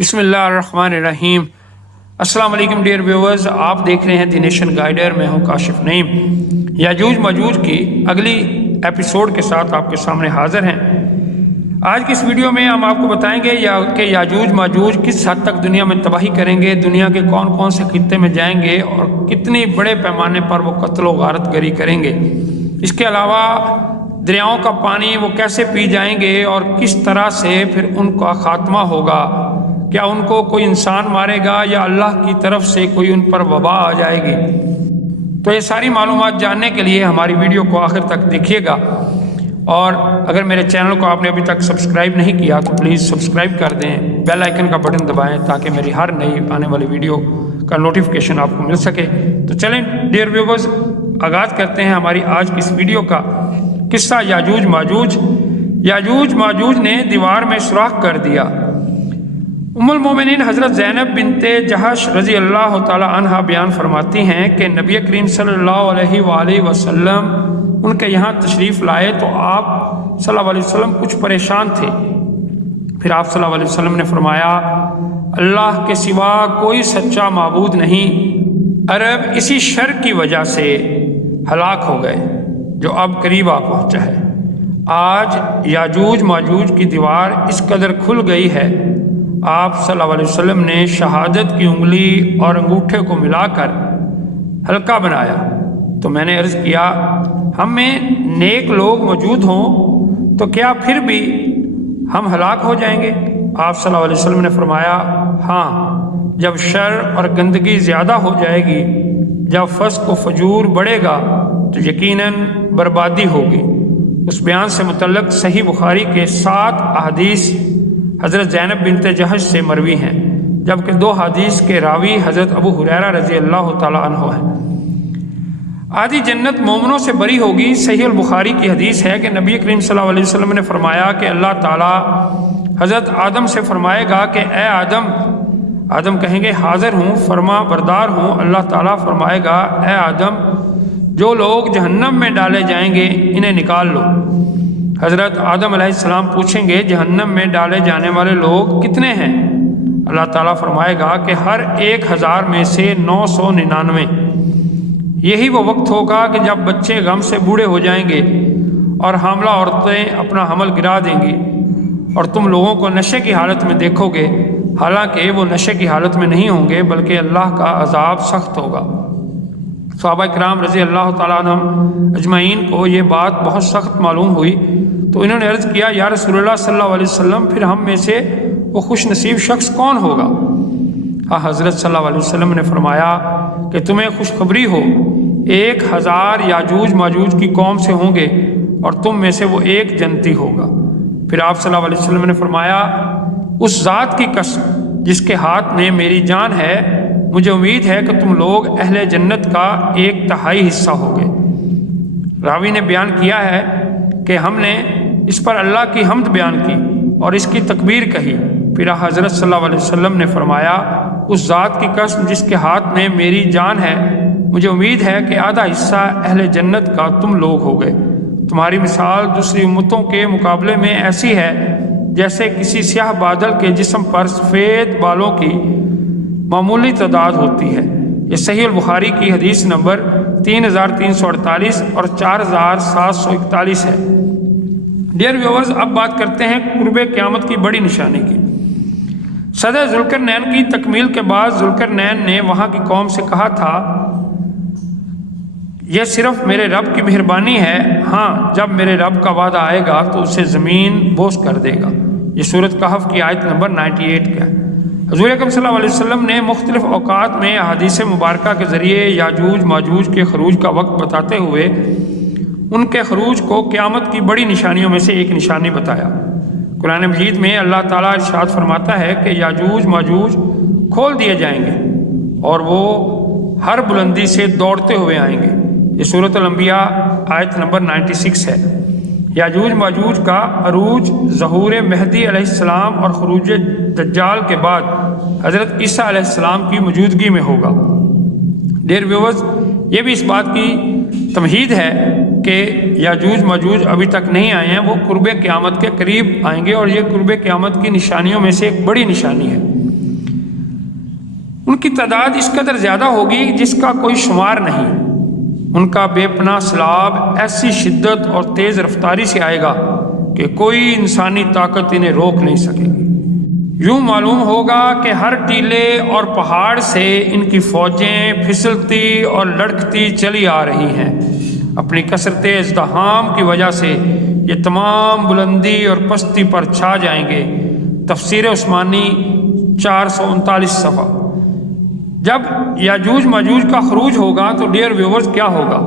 बिस्मिल्लाहिर्रहमानिर्रहीम। अस्सलाम वालेकुम डियर व्यूवर्स, आप देख रहे हैं द नेशन गाइडर। मैं हूं काशिफ नईम। याजूज माजूज की अगली एपिसोड के साथ आपके सामने हाजिर हैं। आज की इस वीडियो में हम आपको बताएंगे कि याजूज माजूज किस हद तक दुनिया में तबाही करेंगे, दुनिया के कौन कौन से खित्ते में जाएंगे और कितनी बड़े पैमाने पर वो कत्ल व गारत गरी करेंगे। इसके अलावा दरियाओं का पानी वो कैसे पी जाएंगे और किस तरह से फिर उनका खात्मा होगा। क्या उनको कोई इंसान मारेगा या अल्लाह की तरफ से कोई उन पर वबा आ जाएगी। तो ये सारी मालूमात जानने के लिए हमारी वीडियो को आखिर तक देखिएगा। और अगर मेरे चैनल को आपने अभी तक सब्सक्राइब नहीं किया तो प्लीज़ सब्सक्राइब कर दें, बेल आइकन का बटन दबाएं ताकि मेरी हर नई आने वाली वीडियो का नोटिफिकेशन आपको मिल सके। तो चलें डियर व्यूवर्स, आगाज़ करते हैं हमारी आज की इस वीडियो का। किस्सा याजूज माजूज। याजूज माजूज ने दीवार में सुराख कर दिया। उम्मुल मोमिनीन हज़रत ज़ैनब बिनते जहश रज़ी अल्लाह ताला अन्हा बयान फरमाती हैं कि नबी करीम सल्लल्लाहु अलैहि वसल्लम उनके यहाँ तशरीफ़ लाए तो आप सल्लल्लाहु अलैहि वसल्लम कुछ परेशान थे। फिर आप सल्लल्लाहु अलैहि वसल्लम ने फरमाया, अल्लाह के सिवा कोई सच्चा माबूद नहीं। अरब इसी शर की वजह से हलाक हो गए जो अब करीब आ पहुँचा है। आज याजूज माजूज की दीवार इस कदर खुल गई है, आप सल्लल्लाहु अलैहि वसल्लम ने शहादत की उंगली और अंगूठे को मिलाकर हल्का बनाया। तो मैंने अर्ज़ किया, हम में नेक लोग मौजूद हों तो क्या फिर भी हम हलाक हो जाएंगे। आप सल्लल्लाहु अलैहि वसल्लम ने फरमाया, हाँ, जब शर और गंदगी ज़्यादा हो जाएगी, जब फस्क व फजूर बढ़ेगा तो यकीनन बर्बादी होगी। उस बयान से मुतल्लक सही बुखारी के 7 अहादीस हज़रत ज़ैनब बिनते जहश से मरवी हैं, जबकि 2 हदीस के रावी हज़रत अबू हुरैरा रज़ी अल्लाह ताला अन्हु हैं। आधी जन्नत मोमनों से बरी होगी। सही बुखारी की हदीस है कि नबी करीम सल्लल्लाहु अलैहि वसल्लम ने फरमाया कि अल्लाह ताला हज़रत आदम से फरमाएगा कि ए आदम। आदम कहेंगे हाज़िर हूँ, फरमा बरदार हूँ। अल्लाह ताला फरमाएगा, ए आदम, जो लोग जहन्नम में डाले जाएंगे इन्हें निकाल लो। हज़रत आदम अलैहिस्सलाम पूछेंगे, जहन्नम में डाले जाने वाले लोग कितने हैं। अल्लाह ताला फरमाएगा कि हर 1000 में से 999। यही वो वक्त होगा कि जब बच्चे गम से बूढ़े हो जाएंगे और हामला औरतें अपना हमल गिरा देंगी और तुम लोगों को नशे की हालत में देखोगे, हालांकि वो नशे की हालत में नहीं होंगे बल्कि अल्लाह का अजाब सख्त होगा। सहाबा किराम रज़ी अल्लाह ताला अन्हुम अजमाइन को ये बात बहुत सख्त मालूम हुई तो इन्होंने अर्ज़ किया, या रसूलुल्लाह सल्लल्लाहु अलैहि वसल्लम, फिर हम में से वो खुश नसीब शख्स कौन होगा। हाँ, हज़रत सल्लल्लाहु अलैहि वसल्लम ने फरमाया कि तुम्हें खुशखबरी हो, 1000 याजूज माजूज की कौम से होंगे और तुम में से वो एक जन्नती होगा। फिर आप सल्लल्लाहु अलैहि वसल्लम ने फरमाया, उस ज़ात की कसम जिसके हाथ में मेरी जान है, मुझे उम्मीद है कि तुम लोग अहले जन्नत का 1/3 हिस्सा होगे। रावी ने बयान किया है कि हमने इस पर अल्लाह की हम्द बयान की और इसकी तकबीर कही। फिर हज़रत सल्लल्लाहु अलैहि वसल्लम ने फरमाया, उस ज़ात की कसम जिसके हाथ में मेरी जान है, मुझे उम्मीद है कि आधा हिस्सा अहले जन्नत का तुम लोग हो गए। तुम्हारी मिसाल दूसरी उम्मतों के मुकाबले में ऐसी है जैसे किसी स्याह बादल के जिस्म पर सफ़ेद बालों की मामूली तादाद होती है। ये सही बुखारी की हदीस नंबर 3348 और 4741 है। डियर व्यूवर्स, अब बात करते हैं कुर्बे क़यामत की बड़ी निशानी की। सदर ज़ुल्करनैन की तकमील के बाद ज़ुल्करनैन ने वहाँ की कौम से कहा था, यह सिर्फ मेरे रब की मेहरबानी है, हाँ, जब मेरे रब का वादा आएगा तो उसे ज़मीन बोस कर देगा। ये सूरत कहफ की आयत नंबर 98 का है। हुज़ूर अकरम सल्लल्लाहु अलैहि वसल्लम ने मुख्तलिफ़ औक़ात में अहादीस मुबारका के ज़रिए याजूज माजूज के खरूज का वक्त बताते हुए उनके खरूज को क़यामत की बड़ी निशानियों में से एक निशानी बताया। कुरान मजीद में अल्लाह ताला इरशाद फरमाता है कि याजूज माजूज खोल दिए जाएंगे और वो हर बुलंदी से दौड़ते हुए आएंगे। ये सूरत अल-अंबिया आयत नंबर 96 है। याजूज माजूज का अरूज ज़हूर महदी अलैहिस्सलाम और खरूज दज्जाल के बाद हज़रत ईसा अलैहिस्सलाम की मौजूदगी में होगा। डियर व्यूवर्स, ये भी इस बात की तमहीद है कि याजूज माजूज अभी तक नहीं आए हैं, वो कुर्बे क़यामत के करीब आएंगे और ये कुर्बे क़यामत की निशानियों में से एक बड़ी निशानी है। ان کی تعداد اس قدر زیادہ ہوگی جس کا کوئی شمار نہیں۔ ان کا بے پناہ سیلاب ایسی شدت اور تیز رفتاری سے آئے گا کہ کوئی انسانی طاقت انہیں روک نہیں سکے گی۔ یوں معلوم ہوگا کہ ہر ٹیلے اور پہاڑ سے ان کی فوجیں پھسلتی اور لڑکتی چلی آ رہی ہیں۔ اپنی کثرت ازدحام کی وجہ سے یہ تمام بلندی اور پستی پر چھا جائیں گے۔ تفسیر عثمانی 439 صفحہ۔ جب یاجوج ماجوج کا خروج ہوگا تو ڈیئر ویورز کیا ہوگا؟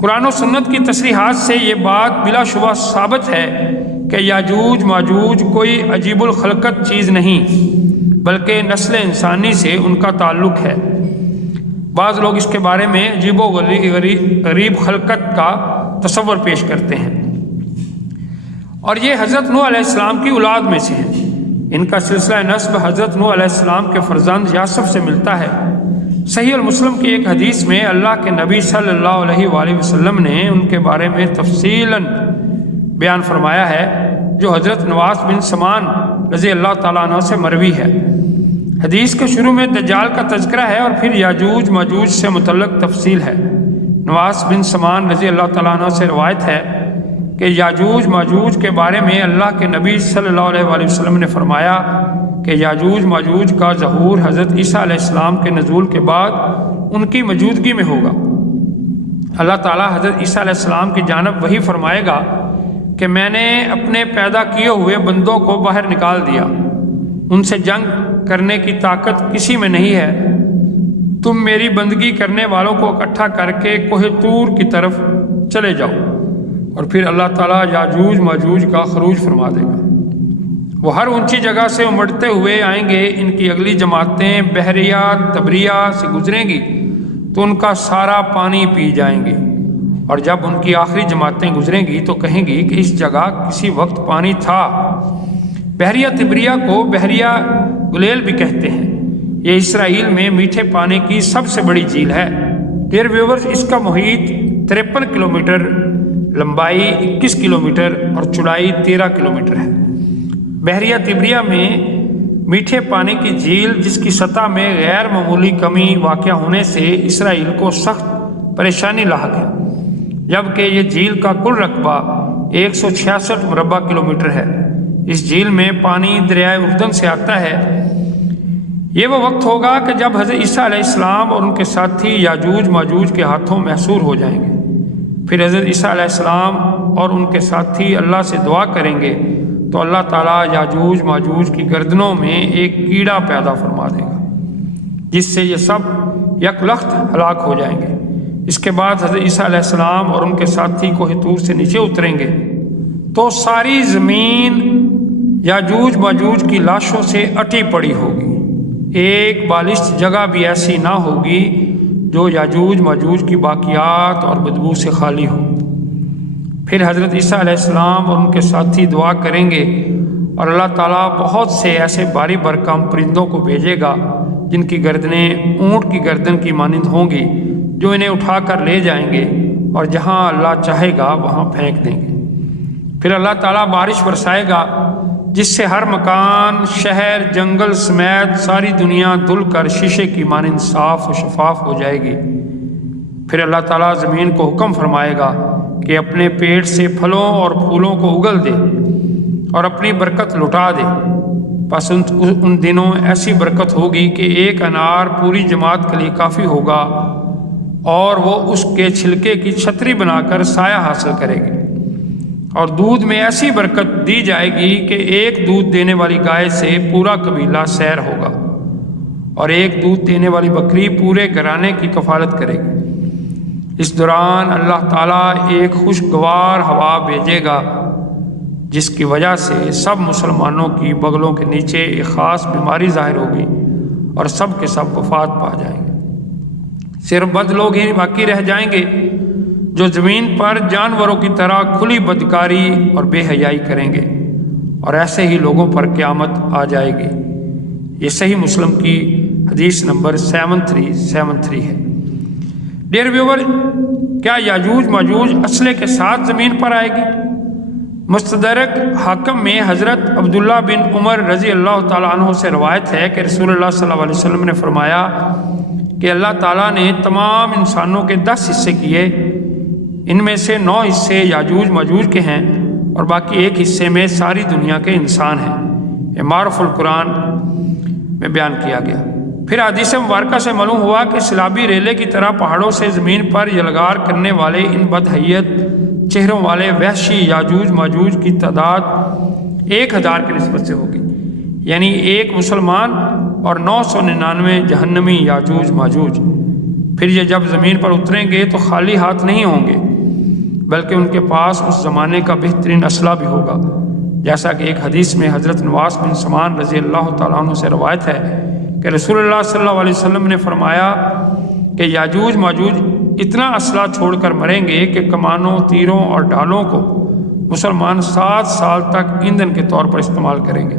قرآن و سنت کی تصریحات سے یہ بات بلا شبہ ثابت ہے کہ یاجوج ماجوج کوئی عجیب الخلقت چیز نہیں بلکہ نسل انسانی سے ان کا تعلق ہے۔ بعض لوگ اس کے بارے میں عجیب و غریب خلقت کا تصور پیش کرتے ہیں، اور یہ حضرت نوح علیہ السلام کی اولاد میں سے ہیں۔ ان کا سلسلہ نسب حضرت نوح علیہ السلام کے فرزند یاسف سے ملتا ہے۔ صحیح المسلم کی ایک حدیث میں اللہ کے نبی صلی اللہ علیہ وآلہ وسلم نے ان کے بارے میں تفصیلاً بیان فرمایا ہے، جو حضرت نواس بن سمان رضی اللہ تعالیٰ عنہ سے مروی ہے۔ حدیث کے شروع میں دجال کا تذکرہ ہے اور پھر یاجوج ماجوج سے متعلق تفصیل ہے۔ نواس بن سمان رضی اللہ تعالیٰ عنہ سے روایت ہے کہ یاجوج ماجوج کے بارے میں اللہ کے نبی صلی اللہ علیہ وآلہ وسلم نے فرمایا کہ یاجوج ماجوج کا ظہور حضرت عیسیٰ علیہ السلام کے نزول کے بعد ان کی موجودگی میں ہوگا۔ اللہ تعالیٰ حضرت عیسیٰ علیہ السلام کی جانب وحی فرمائے گا کہ میں نے اپنے پیدا کیے ہوئے بندوں کو باہر نکال دیا، ان سے جنگ کرنے کی طاقت کسی میں نہیں ہے، تم میری بندگی کرنے والوں کو اکٹھا کر کے کوہ طور کی طرف چلے جاؤ۔ اور پھر اللہ تعالیٰ یاجوج ماجوج کا خروج فرما دے گا۔ وہ ہر اونچی جگہ سے امڑتے ہوئے آئیں گے، ان کی اگلی جماعتیں بحریہ تبریہ سے گزریں گی تو ان کا سارا پانی پی جائیں گے، اور جب ان کی آخری جماعتیں گزریں گی تو کہیں گی کہ اس جگہ کسی وقت پانی تھا۔ بحریہ تبریہ کو بحریہ گلیل بھی کہتے ہیں۔ یہ اسرائیل میں میٹھے پانی کی سب سے بڑی جھیل ہے۔ ڈیئر ویورز، اس کا محیط 53 کلومیٹر، لمبائی 21 کلومیٹر اور چوڑائی 13 کلومیٹر ہے۔ بحریہ تبریہ میں میٹھے پانی کی جھیل، جس کی سطح میں غیر معمولی کمی واقع ہونے سے اسرائیل کو سخت پریشانی لاحق ہے، جبکہ یہ جھیل کا کل رقبہ 166 مربع کلومیٹر ہے۔ اس جھیل میں پانی دریائے اردن سے آتا ہے۔ یہ وہ وقت ہوگا کہ جب حضرت عیسیٰ علیہ السلام اور ان کے ساتھی یاجوج ماجوج کے ہاتھوں محصور ہو جائیں گے۔ پھر حضرت عیسیٰ علیہ السلام اور ان کے ساتھی اللہ سے دعا کریں گے تو اللہ تعالیٰ یاجوج ماجوج کی گردنوں میں ایک کیڑا پیدا فرما دے گا، جس سے یہ سب یکلخت ہلاک ہو جائیں گے۔ اس کے بعد حضرت عیسیٰ علیہ السلام اور ان کے ساتھی کوہ طور سے نیچے اتریں گے تو ساری زمین یاجوج ماجوج کی لاشوں سے اٹی پڑی ہوگی۔ ایک بالشت جگہ بھی ایسی نہ ہوگی جو یاجوج ماجوج کی باقیات اور بدبو سے خالی ہو۔ پھر حضرت عیسیٰ علیہ السلام اور ان کے ساتھی دعا کریں گے اور اللہ تعالیٰ بہت سے ایسے باری برکم پرندوں کو بھیجے گا جن کی گردنیں اونٹ کی گردن کی مانند ہوں گی، جو انہیں اٹھا کر لے جائیں گے اور جہاں اللہ چاہے گا وہاں پھینک دیں گے۔ پھر اللہ تعالیٰ بارش برسائے گا جس سے ہر مکان، شہر، جنگل سمیت ساری دنیا دھل کر شیشے کی مانند صاف و شفاف ہو جائے گی۔ پھر اللہ تعالیٰ زمین کو حکم فرمائے گا کہ اپنے پیٹ سے پھلوں اور پھولوں کو اگل دے اور اپنی برکت لٹا دے۔ بس ان دنوں ایسی برکت ہوگی کہ ایک انار پوری جماعت کے لیے کافی ہوگا اور وہ اس کے چھلکے کی چھتری بنا کر سایہ حاصل کرے گی۔ اور دودھ میں ایسی برکت دی جائے گی کہ ایک دودھ دینے والی گائے سے پورا قبیلہ سیر ہوگا، اور ایک دودھ دینے والی بکری پورے گھرانے کی کفالت کرے گی۔ اس دوران اللہ تعالیٰ ایک خوشگوار ہوا بھیجے گا جس کی وجہ سے سب مسلمانوں کی بغلوں کے نیچے ایک خاص بیماری ظاہر ہوگی اور سب کے سب وفات پا جائیں گے۔ صرف بد لوگ ہی باقی رہ جائیں گے جو زمین پر جانوروں کی طرح کھلی بدکاری اور بے حیائی کریں گے، اور ایسے ہی لوگوں پر قیامت آ جائے گی۔ یہ صحیح مسلم کی حدیث نمبر 7373 ہے۔ ڈیئر ویور، کیا یاجوج ماجوج اسلحے کے ساتھ زمین پر آئے گی؟ मुस्तदरक हाकम में हज़रत अब्दुल्ला बिन उमर रज़ी अल्लाह ताला अन्हु से रवायत है कि रसूलुल्लाह सल्लल्लाहु अलैहि वसल्लम ने फरमाया कि अल्लाह ताला ने तमाम इंसानों के 10 हिस्से किए, इनमें से 9 हिस्से याजूज मजूज के हैं और बाकी 1 हिस्से में सारी दुनिया के इंसान हैं। ये मारुफुल कुरान में बयान किया गया। फिर हदीस मुबारका से मालूम हुआ कि सैलाबी रेले की तरह पहाड़ों से ज़मीन पर यलगार करने वाले इन बदहैयत चेहरों वाले वहशी याजूज माजूज की तादाद 1000 की निस्बत से होगी, यानी 1 मुसलमान और 999 जहन्नमी याजूज माजूज। फिर ये जब ज़मीन पर उतरेंगे तो खाली हाथ नहीं होंगे, बल्कि उनके पास उस ज़माने का बेहतरीन असला भी होगा, जैसा कि एक हदीस में हज़रत नवास बिन समान रज़ी अल्लाह ताला अन्हु से रवायत है कि रसूलुल्लाह सल्लल्लाहु अलैहि वसल्लम ने फरमाया कि याजूज माजूज इतना असला छोड़कर मरेंगे कि कमानों, तीरों और ढालों को मुसलमान 7 साल तक ईंधन के तौर पर इस्तेमाल करेंगे।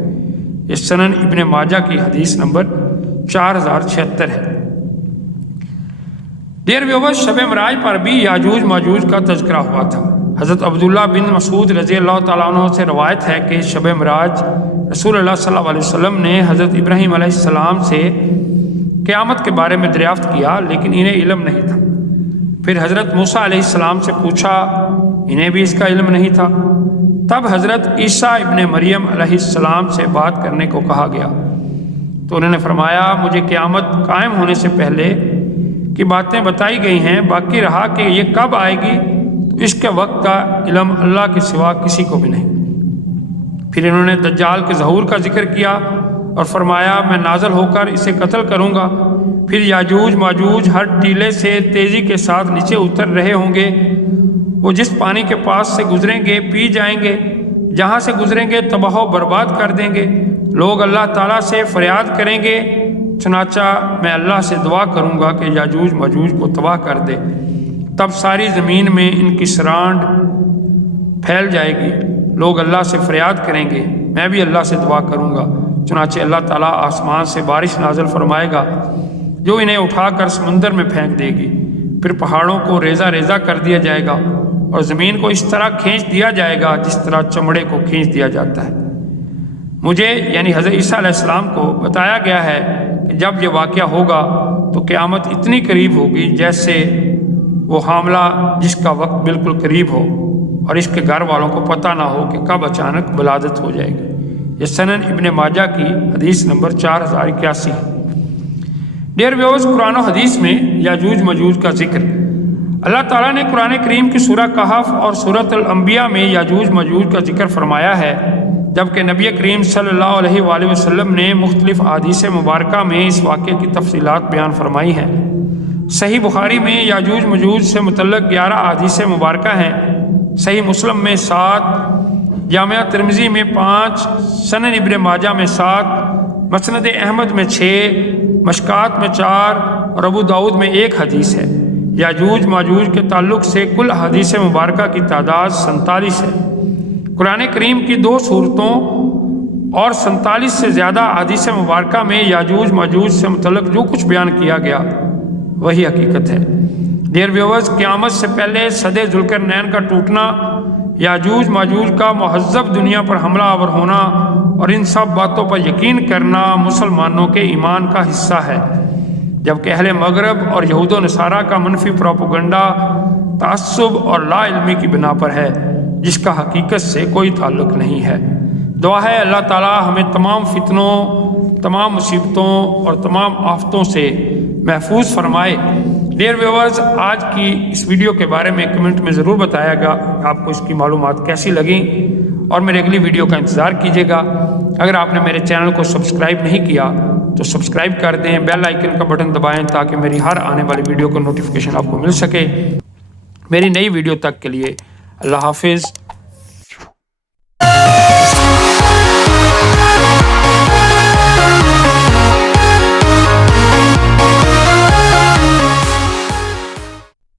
ये सनन इब्ने माजा की हदीस नंबर 4076 है। डियर व्यूअर्स, शब मराज पर भी याजूज माजूज का तज़किरा हुआ था। हज़रत अब्दुल्ला बिन मसूद रज़ी अल्लाह ताला अन्हु से रवायत है कि शब मराज रसूलुल्लाह सल्लल्लाहु अलैहि वसल्लम ने हज़रत इब्राहीम अलैहिस्सलाम से क़यामत के बारे में दरियाफ़्त किया, लेकिन इन्हें इल्म नहीं था। फिर हज़रत मूसा अलैहिस्सलाम से पूछा, इन्हें भी इसका इल्म नहीं था। तब हज़रत ईसा इब्ने मरियम अलैहिस्सलाम से बात करने को कहा गया, तो उन्होंने फरमाया, मुझे क़यामत कायम होने से पहले की बातें बताई गई हैं, बाकी रहा कि ये कब आएगी तो इसके वक्त का इल्म अल्लाह के सिवा किसी को भी नहीं। फिर इन्होंने दज्जाल के ज़हूर का जिक्र किया और फरमाया, मैं नाज़िल होकर इसे कत्ल करूँगा। फिर याजूज माजूज हर टीले से तेज़ी के साथ नीचे उतर रहे होंगे। वो जिस पानी के पास से गुजरेंगे पी जाएंगे, जहाँ से गुजरेंगे तबाह बर्बाद कर देंगे। लोग अल्लाह ताला से फरियाद करेंगे, चुनाचा मैं अल्लाह से दुआ करूँगा कि याजूज माजूज को तबाह कर दे। तब सारी ज़मीन में इनकी सरांड फैल जाएगी। लोग अल्लाह से फरियाद करेंगे, मैं भी अल्लाह से दुआ करूँगा। चुनाचे अल्लाह ताला आसमान से बारिश नाज़िल फरमाएगा जो इन्हें उठाकर समुंदर में फेंक देगी। फिर पहाड़ों को रेज़ा रेज़ा कर दिया जाएगा और ज़मीन को इस तरह खींच दिया जाएगा जिस तरह चमड़े को खींच दिया जाता है। मुझे यानी हज़रत ईसा अलैहिस्सलाम को बताया गया है कि जब ये वाक़या होगा तो क़यामत इतनी करीब होगी जैसे वो हामला जिसका वक्त बिल्कुल करीब हो और इसके घर वालों को पता ना हो कि कब अचानक वलादत हो जाएगी। ये सनन इब्ने माजा की हदीस नंबर 4081 है। डियर व्यूअर्स, कुरान और हदीस में याजूज मजूज का जिक्र अल्लाह ताला ने कुरान करीम की सूरह कहफ और सूरत अल-अंबिया में याजूज मजूज का जिक्र फरमाया है, जबकि नबी करीम सल्लल्लाहु अलैहि वसल्लम ने मुख्तलिफ अहादीस मुबारका में इस वाक़े की तफसीलात बयान फरमाई हैं। सही बुखारी में याजूज मजूज से मुतल्लक़ 11 अहादीस मुबारका हैं, सही मुस्लिम में 7, जामिया तिरमिज़ी में 5, सनन इब्ने माजा में 7, मसनद अहमद में 6, मशकात में 4 और अबू दाऊद में 1 हदीस है। याजूज माजूज के ताल्लुक़ से कुल हदीस मुबारका की तादाद 47 है। कुरान करीम की 2 सूरतों और 47 से ज़्यादा हदीस मुबारका में याजूज माजूज से मुतल्लक़ जो कुछ बयान किया गया वही हकीकत है। डियर व्यूअर्स, क़यामत से पहले सदे जुल्करनैन का टूटना, याजूज माजूज का मुहज़्ज़ब दुनिया पर हमला आवर होना और इन सब बातों पर यकीन करना मुसलमानों के ईमान का हिस्सा है, जबकि अहले मगरब और यहूद व नसारा का मनफी प्रोपोगंडा तअस्सुब और ला इल्मी की बिना पर है, जिसका हकीकत से कोई ताल्लुक़ नहीं है। दुआ है अल्लाह ताला हमें तमाम फितनों, तमाम मुसीबतों और तमाम आफतों से महफूज फरमाए। डियर व्यूअर्स, आज की इस वीडियो के बारे में कमेंट में ज़रूर बताइएगा आपको इसकी मालूमात कैसी लगी और मेरी अगली वीडियो का इंतज़ार कीजिएगा। अगर आपने मेरे चैनल को सब्सक्राइब नहीं किया तो सब्सक्राइब कर दें, बेल आइकन का बटन दबाएं ताकि मेरी हर आने वाली वीडियो का नोटिफिकेशन आपको मिल सके। मेरी नई वीडियो तक के लिए अल्लाह हाफिज़।